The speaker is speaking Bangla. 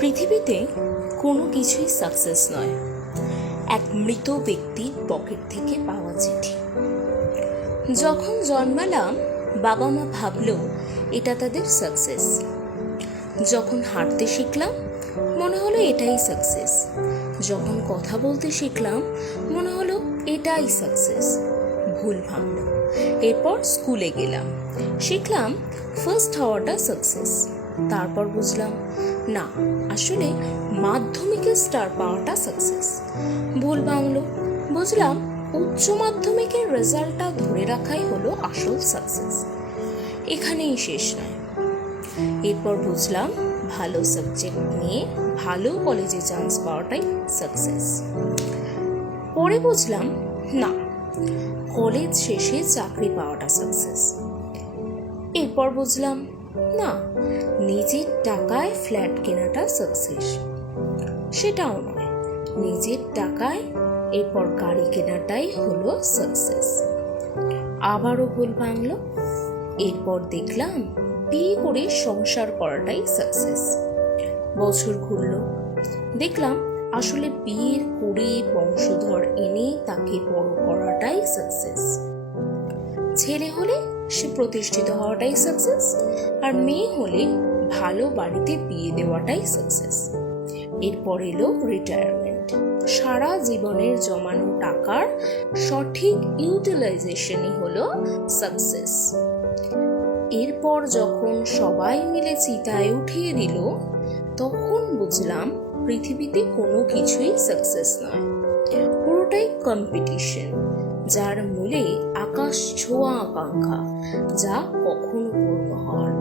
পৃথিবীতে কোনো কিছুই সাকসেস নয়। এক মৃত ব্যক্তির পকেট থেকে পাওয়া চিঠি। যখন জন্মালাম বাবা মা ভাবলো এটা তাদের সাকসেস। যখন হাঁটতে শিখলাম মনে হলো এটাই সাকসেস। যখন কথা বলতে শিখলাম মনে হলো এটাই সাকসেস। ভুল ভাবলো। এরপর স্কুলে গেলাম, শিখলাম ফার্স্ট হওয়াটা সাকসেস। তারপর বুঝলাম না, আসলে মাধ্যমিকে স্টার পাওয়াটা সাকসেস। ভুল ভাঙলো। বুঝলাম উচ্চ মাধ্যমিকের রেজাল্টটা ধরে রাখাই হলো আসল সাকসেস। এখানেই শেষ নয়। এরপর বুঝলাম ভালো সাবজেক্ট নিয়ে ভালো কলেজে চান্স পাওয়াটাই সাকসেস। পরে বুঝলাম না, কলেজ শেষে চাকরি পাওয়াটা সাকসেস। এরপর বুঝলাম না, নিজের টাকায় ফ্ল্যাট কেনাটা সাকসেস। সেটাও নয়, নিজের টাকায় এরপর গাড়ি কেনাটাই হলো সাকসেস। আবারও ভুল ভাঙলো। এরপর দেখলাম বিয়ে করে সংসার করাটাই সাকসেস। বছর ঘুরলো, দেখলাম আসলে বিয়ে করে বংশধর এনে তাকে বড় করাটাই সাকসেস। ছেলে হলে সে প্রতিষ্ঠিত হওয়াটাই সাকসেস, আর মেয়ে হলে ভালো বাড়িতে বিয়ে দেওয়াটাই সাকসেস। এরপর এলো রিটায়ারমেন্ট। সারা জীবনের জমানো টাকার সঠিক ইউটিলাইজেশনই হলো সাকসেস। এরপর যখন সবাই মিলে চিতায় উঠিয়ে দিল, তখন বুঝলাম পৃথিবীতে কোনো কিছুই সাকসেস নয়, পুরোটাই কম্পিটিশন, যার মূলে আকাশ ছোঁয়া আকাঙ্ক্ষা, যা কখনো পূর্ণ হওয়ার